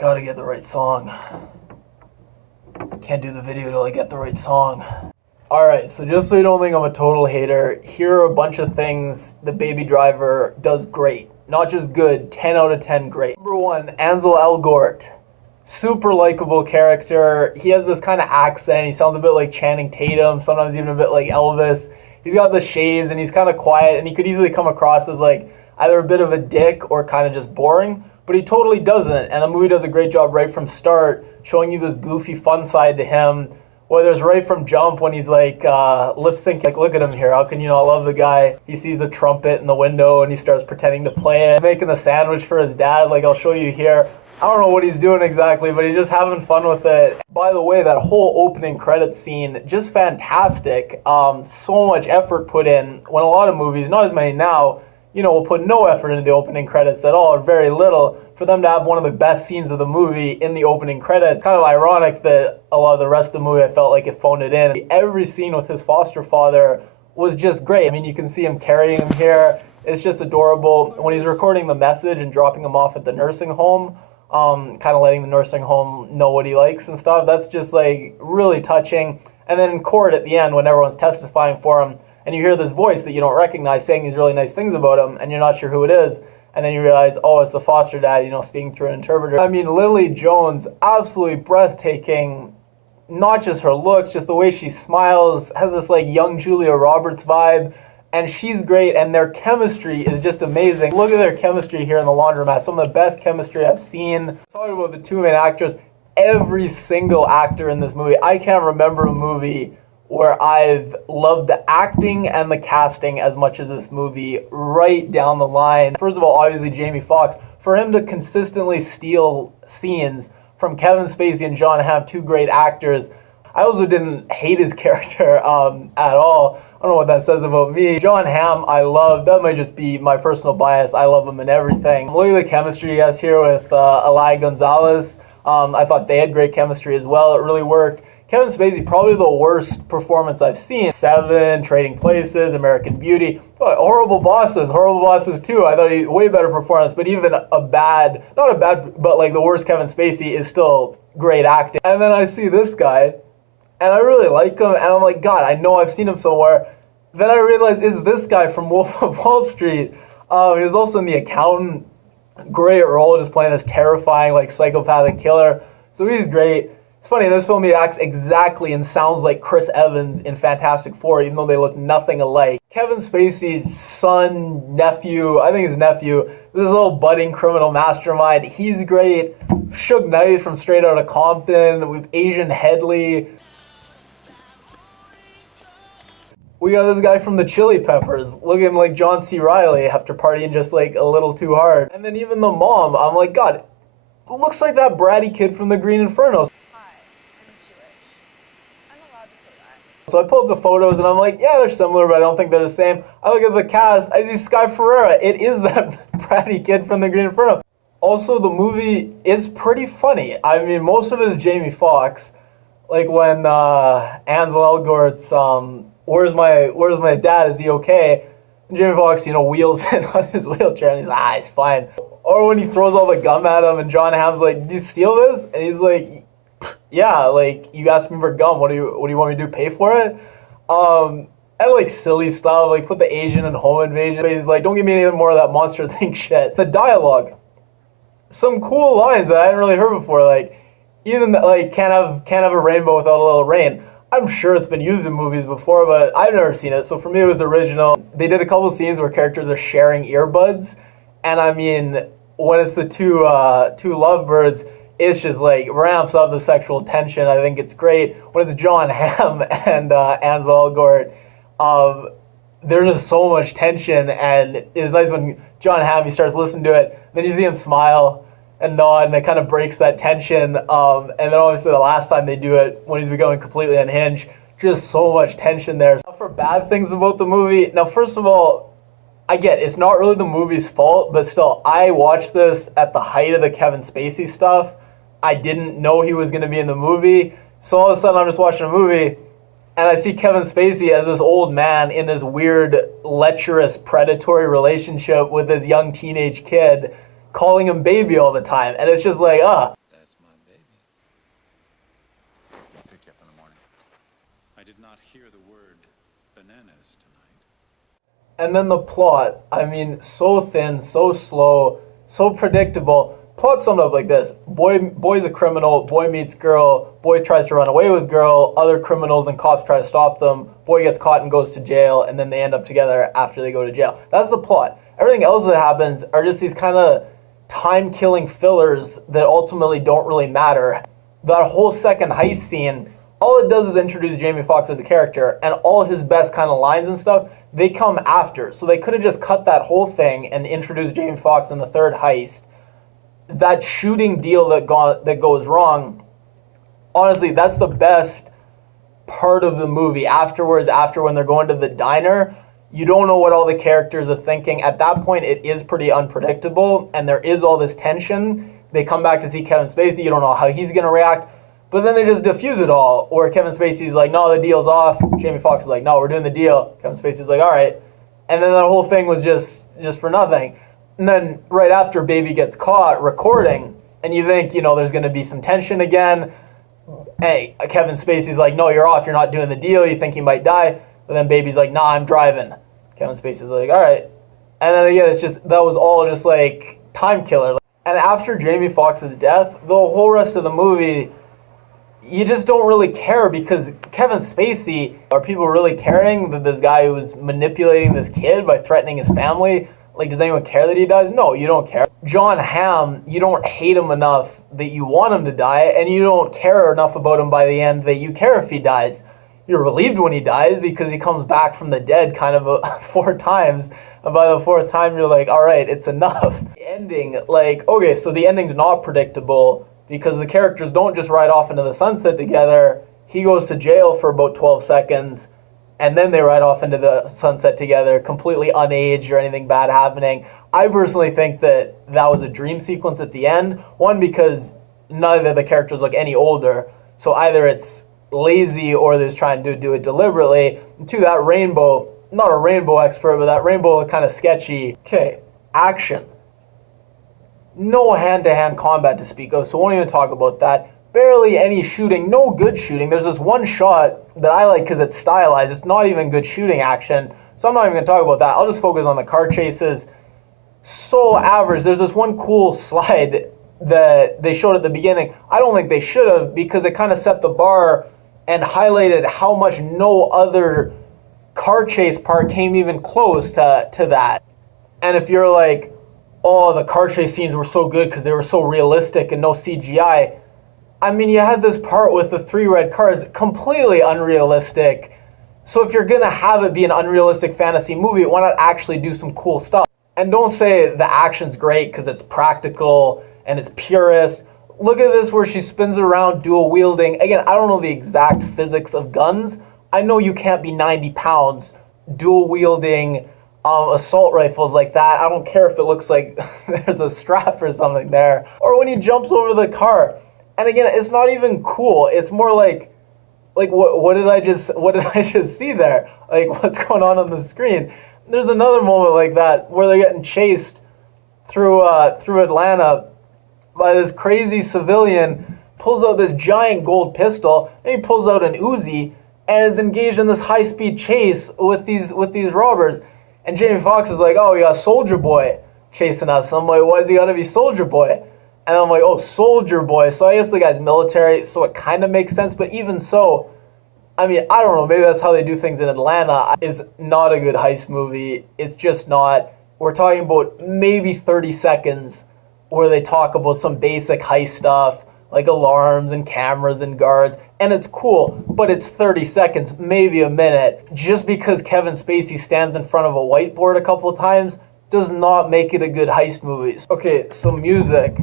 Gotta get the right song. Can't do the video till I get the right song. Alright, so just so you don't think I'm a total hater, here are a bunch of things the Baby Driver does great. Not just good, 10 out of 10 great. Number 1, Ansel Elgort. Super likable character. He has this kind of accent. He sounds a bit like Channing Tatum, sometimes even a bit like Elvis. He's got the shades and he's kind of quiet, and he could easily come across as like either a bit of a dick or kind of just boring, but he totally doesn't, and the movie does a great job right from start showing you this goofy fun side to him, whether it's right from jump when he's like lip sync, like look at him here, how can you not love the guy? He sees a trumpet in the window and he starts pretending to play it. He's making the sandwich for his dad, like I'll show you here. I don't know what he's doing exactly, but he's just having fun with it. By the way, that whole opening credits scene, just fantastic. So much effort put in when a lot of movies, not as many now, you know, will put no effort into the opening credits at all, or very little. For them to have one of the best scenes of the movie in the opening credits, it's kind of ironic that a lot of the rest of the movie I felt like it phoned it in. Every scene with his foster father was just great. I mean, you can see him carrying him here. It's just adorable. When he's recording the message and dropping him off at the nursing home, kind of letting the nursing home know what he likes and stuff, that's just like really touching. And then in court at the end, when everyone's testifying for him, and you hear this voice that you don't recognize saying these really nice things about him, and you're not sure who it is, and then you realize, oh, it's the foster dad, you know, speaking through an interpreter. I mean, Lily Jones, absolutely breathtaking. Not just her looks, just the way she smiles, has this like young Julia Roberts vibe, and she's great, and their chemistry is just amazing. Look at their chemistry here in the laundromat, some of the best chemistry I've seen. Talking about the two main actors, every single actor in this movie, I can't remember a movie where I've loved the acting and the casting as much as this movie, right down the line. First of all, obviously Jamie Foxx, for him to consistently steal scenes from Kevin Spacey and Jon Hamm, two great actors. I also didn't hate his character at all. I don't know what that says about me. Jon Hamm, I love. That might just be my personal bias. I love him in everything. Look at the chemistry he has here with Elia Gonzalez. I thought they had great chemistry as well. It really worked. Kevin Spacey, probably the worst performance I've seen. Seven, Trading Places, American Beauty. Oh, Horrible Bosses 2. I thought he way better performance, but even a bad, not a bad, but like the worst Kevin Spacey is still great acting. And then I see this guy, and I really like him, and I'm like, God, I know I've seen him somewhere. Then I realize, is this guy from Wolf of Wall Street? He was also in The Accountant. Great role, just playing this terrifying, like, psychopathic killer. So he's great. It's funny, in this film he acts exactly and sounds like Chris Evans in Fantastic Four, even though they look nothing alike. Kevin Spacey's son, nephew, I think his nephew, this little budding criminal mastermind, he's great. Suge Knight from Straight Outta Compton, with Asian Headley. We got this guy from the Chili Peppers, looking like John C. Reilly after partying just like a little too hard. And then even the mom, I'm like, God, it looks like that bratty kid from the Green Inferno. So I pull up the photos and I'm like, yeah, they're similar, but I don't think they're the same. I look at the cast, I see Sky Ferreira. It is that bratty kid from the Green Inferno. Also, the movie is pretty funny. I mean, most of it is Jamie Foxx. Like when Ansel Elgort's, where's my dad, is he okay? And Jamie Foxx, you know, wheels in on his wheelchair and he's like, he's fine. Or when he throws all the gum at him and Jon Hamm's like, did you steal this? And he's like, yeah, like, you asked me for gum, what do you want me to do, pay for it? And like silly stuff, like put the Asian and home invasion. He's like, don't give me any more of that Monster Inc. shit. The dialogue, some cool lines that I hadn't really heard before, like, even like, can't have a rainbow without a little rain. I'm sure it's been used in movies before, but I've never seen it, so for me it was original. They did a couple scenes where characters are sharing earbuds, and I mean, when it's the two lovebirds, it's just like ramps up the sexual tension. I think it's great. When it's Jon Hamm and Ansel Elgort, there's just so much tension, and it's nice when Jon Hamm, he starts listening to it, then you see him smile and nod, and it kind of breaks that tension. And then obviously the last time they do it, when he's becoming completely unhinged, just so much tension there. Now for bad things about the movie, now first of all, I get it's not really the movie's fault, but still, I watched this at the height of the Kevin Spacey stuff. I didn't know he was going to be in the movie, so all of a sudden I'm just watching a movie, and I see Kevin Spacey as this old man in this weird, lecherous, predatory relationship with this young teenage kid, calling him baby all the time, and it's just like, hear the word bananas tonight. And then the plot, I mean, so thin, so slow, so predictable. Plot summed up like this. Boy's a criminal, boy meets girl, boy tries to run away with girl, other criminals and cops try to stop them, boy gets caught and goes to jail, and then they end up together after they go to jail. That's the plot. Everything else that happens are just these kind of time-killing fillers that ultimately don't really matter. That whole second heist scene, all it does is introduce Jamie Foxx as a character, and all his best kind of lines and stuff, they come after. So they could have just cut that whole thing and introduced Jamie Foxx in the third heist. That shooting deal that goes wrong, honestly, that's the best part of the movie. Afterwards, after when they're going to the diner, you don't know what all the characters are thinking. At that point, it is pretty unpredictable, and there is all this tension. They come back to see Kevin Spacey. You don't know how he's going to react. But then they just diffuse it all, where Kevin Spacey's like, no, the deal's off. Jamie Foxx is like, no, we're doing the deal. Kevin Spacey's like, all right. And then that whole thing was just for nothing. And then right after Baby gets caught recording, and you think, there's going to be some tension again. Hey, Kevin Spacey's like, no, you're off. You're not doing the deal. You think he might die. But then Baby's like, nah, I'm driving. Kevin Spacey's like, all right. And then again, that was all just like time killer. And after Jamie Foxx's death, the whole rest of the movie, you just don't really care, because Kevin Spacey, are people really caring that this guy was manipulating this kid by threatening his family? Like, does anyone care that he dies? No, you don't care. Jon Hamm, you don't hate him enough that you want him to die, and you don't care enough about him by the end that you care if he dies. You're relieved when he dies because he comes back from the dead kind of 4 times. And by the 4th time, you're like, all right, it's enough. The ending, okay, so the ending's not predictable because the characters don't just ride off into the sunset together. He goes to jail for about 12 seconds, and then they ride off into the sunset together, completely unaged or anything bad happening. I personally think that was a dream sequence at the end. One, because none of the characters look any older, so either it's lazy or they're trying to do it deliberately. And 2, that rainbow, not a rainbow expert, but that rainbow looked kind of sketchy. Okay, action. No hand-to-hand combat to speak of, so we won't even talk about that. Barely any shooting, no good shooting. There's this one shot that I like because it's stylized. It's not even good shooting action, so I'm not even going to talk about that. I'll just focus on the car chases. So average. There's this one cool slide that they showed at the beginning. I don't think they should have, because it kind of set the bar and highlighted how much no other car chase part came even close to that. And if you're like, oh, the car chase scenes were so good because they were so realistic and no CGI. I mean, you had this part with the 3 red cars, completely unrealistic. So if you're going to have it be an unrealistic fantasy movie, why not actually do some cool stuff? And don't say the action's great because it's practical and it's purist. Look at this where she spins around dual wielding. Again, I don't know the exact physics of guns. I know you can't be 90 pounds dual wielding assault rifles like that. I don't care if it looks like there's a strap or something there. Or when he jumps over the car. And again, it's not even cool. It's more like what did I just see there? Like, what's going on the screen? There's another moment like that where they're getting chased through Atlanta by this crazy civilian, pulls out this giant gold pistol, and he pulls out an Uzi and is engaged in this high-speed chase with these robbers. And Jamie Foxx is like, oh, we got Soldier Boy chasing us. And I'm like, why is he gotta be Soldier Boy? And I'm like, oh, Soldier Boy. So I guess the guy's military, so it kind of makes sense. But even so, I mean, I don't know. Maybe that's how they do things in Atlanta. It's not a good heist movie. It's just not. We're talking about maybe 30 seconds where they talk about some basic heist stuff, like alarms and cameras and guards. And it's cool, but it's 30 seconds, maybe a minute. Just because Kevin Spacey stands in front of a whiteboard a couple of times does not make it a good heist movie. Okay, so music.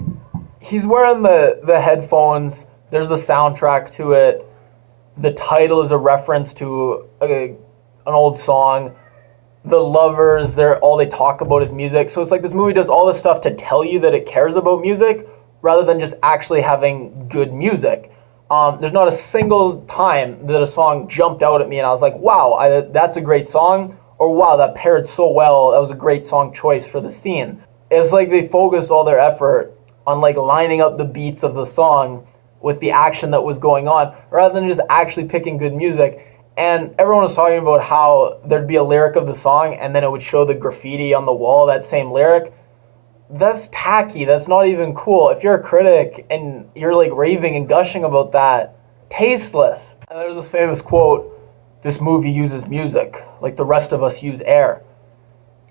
He's wearing the headphones. There's the soundtrack to it. The title is a reference to an old song. The lovers, all they talk about is music. So it's like this movie does all this stuff to tell you that it cares about music rather than just actually having good music. There's not a single time that a song jumped out at me and I was like, wow, that's a great song, or wow, that paired so well, that was a great song choice for the scene. It's like they focused all their effort on like lining up the beats of the song with the action that was going on, rather than just actually picking good music. And everyone was talking about how there'd be a lyric of the song and then it would show the graffiti on the wall, that same lyric. That's tacky. That's not even cool. If you're a critic and you're like raving and gushing about that, tasteless. And there's this famous quote, this movie uses music like the rest of us use air.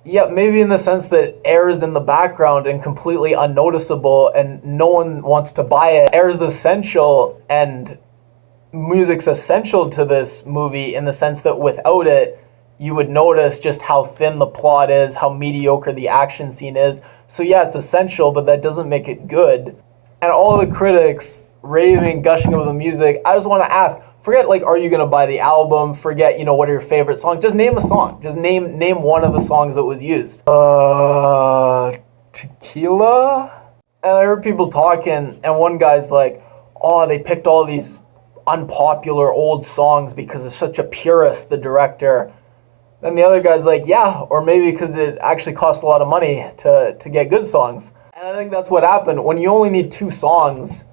Yeah, maybe in the sense that air is in the background and completely unnoticeable and no one wants to buy it. Air is essential and music's essential to this movie in the sense that without it, you would notice just how thin the plot is, how mediocre the action scene is. So yeah, it's essential, but that doesn't make it good. And all the critics raving, gushing over the music, I just want to ask, forget like, are you going to buy the album? Forget, what are your favorite songs? Just name a song. Just name one of the songs that was used. Tequila? And I heard people talking, and one guy's like, oh, they picked all these unpopular old songs because it's such a purist, the director. Then the other guy's like, yeah, or maybe because it actually costs a lot of money to get good songs. And I think that's what happened. When you only need 2 songs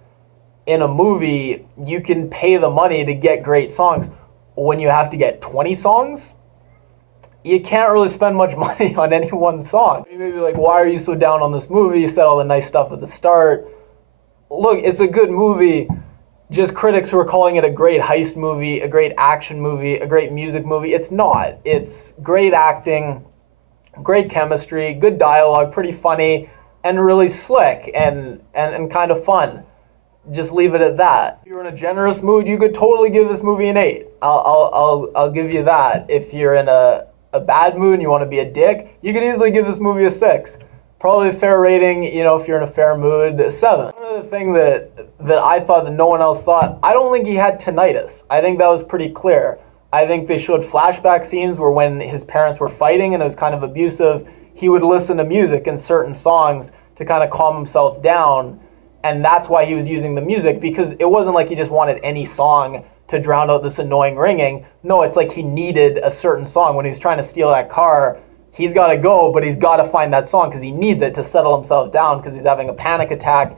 in a movie, you can pay the money to get great songs. When you have to get 20 songs, you can't really spend much money on any one song. You may be like, why are you so down on this movie? You said all the nice stuff at the start. Look, it's a good movie. Just critics who are calling it a great heist movie, a great action movie, a great music movie. It's not. It's great acting, great chemistry, good dialogue, pretty funny, and really slick and kind of fun. Just leave it at that. If you're in a generous mood, you could totally give this movie an 8. I'll give you that. If you're in a bad mood and you want to be a dick, you could easily give this movie a 6. Probably a fair rating, if you're in a fair mood, 7. One other thing that I thought that no one else thought, I don't think he had tinnitus. I think that was pretty clear. I think they showed flashback scenes where when his parents were fighting and it was kind of abusive, he would listen to music and certain songs to kind of calm himself down. And that's why he was using the music, because it wasn't like he just wanted any song to drown out this annoying ringing. No, it's like he needed a certain song. When he was trying to steal that car, he's got to go, but he's got to find that song because he needs it to settle himself down because he's having a panic attack.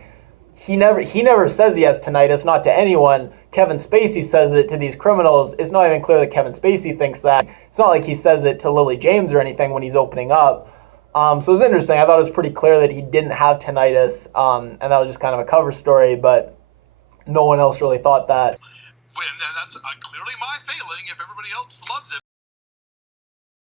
He never says he has tinnitus, not to anyone. Kevin Spacey says it to these criminals. It's not even clear that Kevin Spacey thinks that. It's not like he says it to Lily James or anything when he's opening up. So it was interesting. I thought it was pretty clear that he didn't have tinnitus, and that was just kind of a cover story, but no one else really thought that. That's clearly my failing if everybody else loves it.